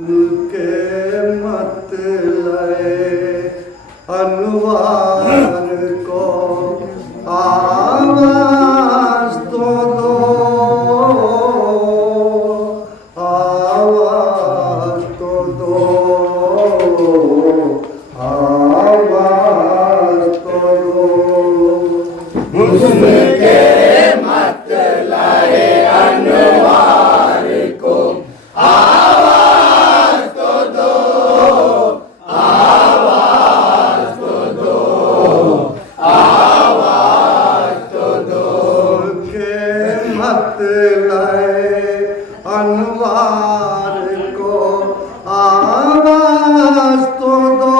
के मत लए अनुवार को आवाज तो दो, आवाज तो दो, आवाज तो दो। हुस्न के मत लाए अनुवार को आवाज तो दो, आवाज तो दो, आवाज तो दो। के मत लाए अनुवार को आवाज तो दो,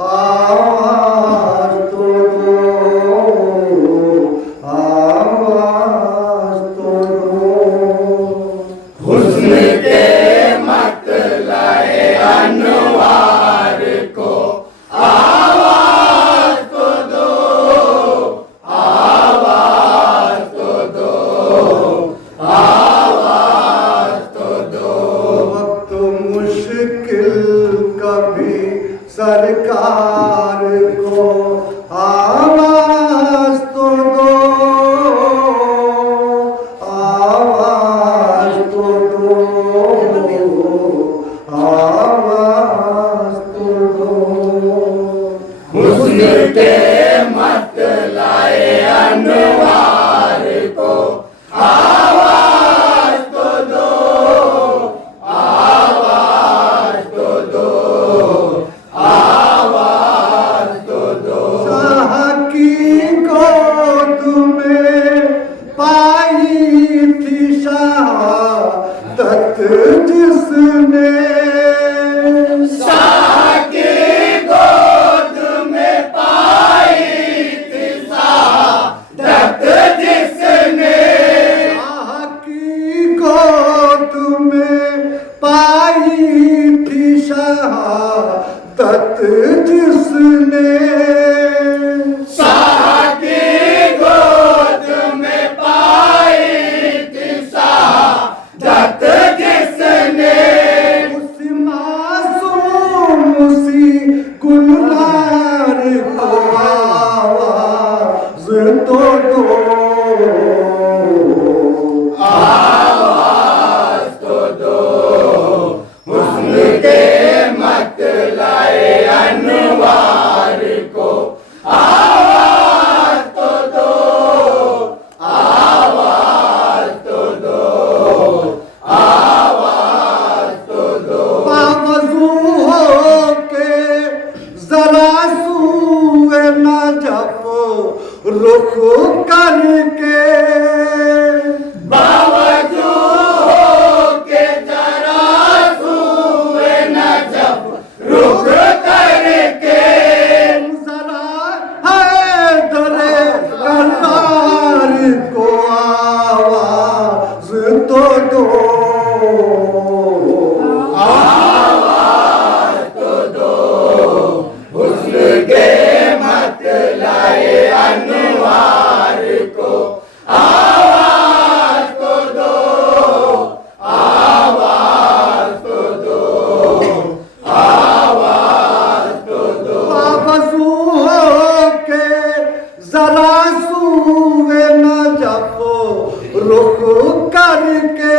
आवाज तो दो, आवाज तो दो। हुस्न के मत लाए अनुवार को आवाज तो दो, आवाज तो दो, आवाज तो दो। वक्त मुश्किल कभी सरकार को आवाज तो दो, आवाज तो दो, आवाज तो दो। हुस्न के मत लाए अनुवार को आवाज तो दो, आवाज तो दो, आवाज तो दो। शाह की गोद में पाई थी शहादत जिसने, शाह की गोद में पाई थी शहादत जिसने, शाह की गोद में पाई थी शहादत जिसने, शाह की गोद में पाई थी शहादत जिसने। उसी मासूम सी गुलजार को आवाज तो दो, आवाज तो दो। हुस्न के मत लाए अनुवार को आवाज तो दो, आवाज तो दो, आवाज तो दो। बावजू हो के जरा सूए न जब रुख करके, बावजूद हो के जरा सूए न जब रुख करके, जरा हैदरे करतार को आवाज तो दो, आवाज तो दो। हुस्न के मत लाए अनुवार को आवाज तो दो, आवाज तो दो, आवाज तो दो। बावजू हो के जरा सूए न जब रुख करके,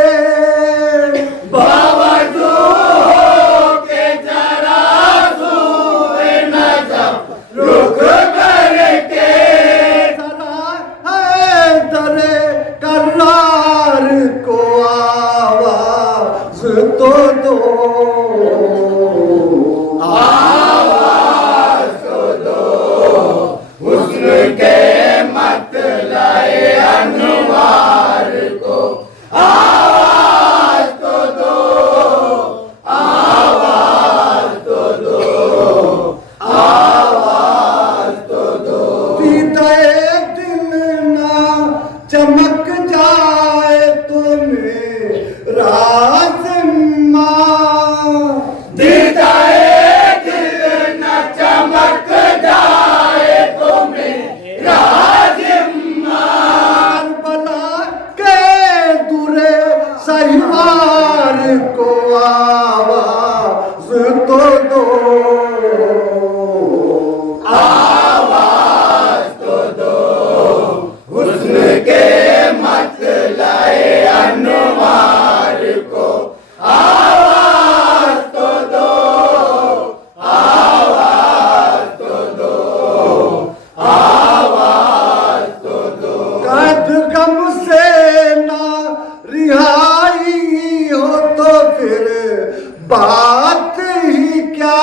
बात ही क्या।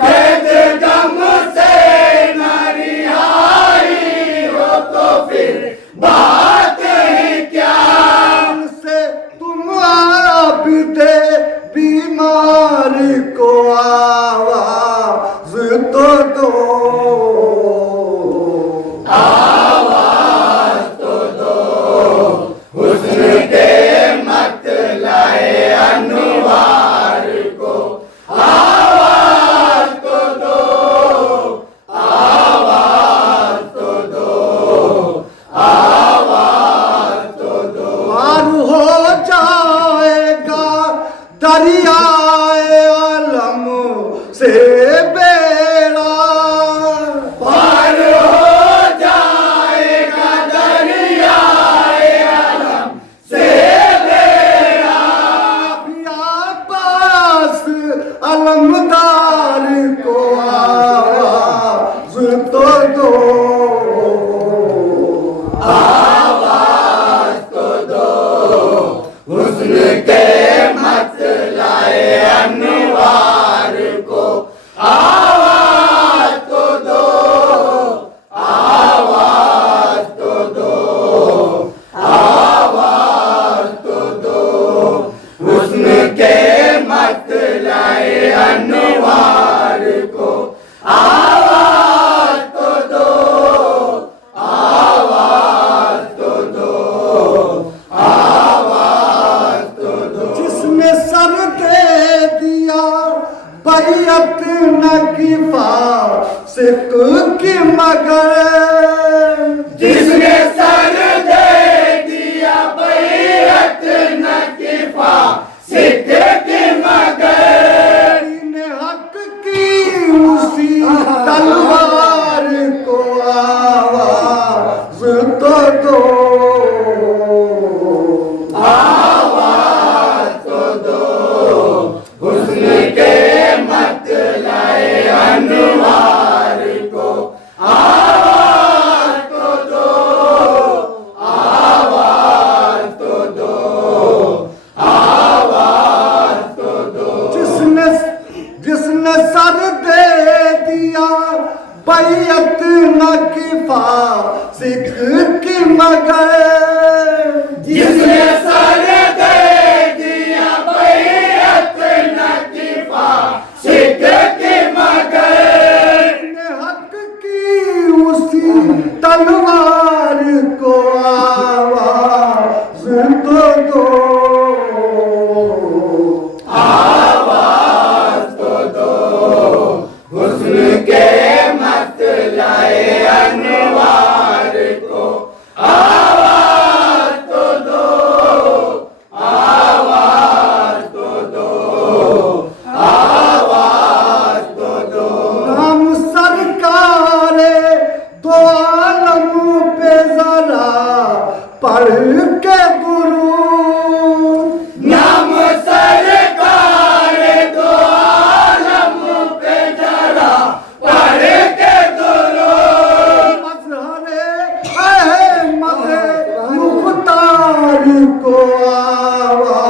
कैद गम से न रिहाई हो तो फिर बात ही क्या। से तुम आप दे बीमार को आवाज तो दो। आवाज तो दो, हुस्न के मतलाए अनवार को। आवाज तो दो, आवाज तो दो, आवाज तो दो। पार हो जाएगा दरियाए आलम से बेड़ा। पार हो जाएगा दरियाए आलम से बेड़ा। पास अलमदार को आवाज तो दो। आवाज तो दो, हुस्न के मतलाए अनवार को। आवाज तो दो, आवाज तो दो, आवाज तो दो, हुस्न के मतलाए अनवार को। आवाज तो दो, आवाज तो दो, आवाज तो दो। जिसने सर दे दिया बैयत न की फासिक की मगर। जिसने सर दे दिया बैयत न की फासिक की मगर। ने हक की उसी तलवार को आवाज तो दो। आवाज तो दो, हुस्न के मतलाए अनवार को। आवाज तो दो, आवाज तो दो, आवाज तो दो। जिसने सर दे दिया बैयत न की फासिक की मगर। जिसने सर दे दिया बैयत न की फासिक की मगर। ने हक की उसी तलवार को आवाज तो दो। आवाज तो दो, हुस्न के मतलाए अनवार को। आवाज तो दो, आवाज तो दो, आवाज तो दो। नाम सरकारे दो आलम पे जरा पढ़ के दुरूद। नाम सरकार दो आलम पे जरा पढ़ के दुरूद। मजहरे अहमद मुख्तार को आवाज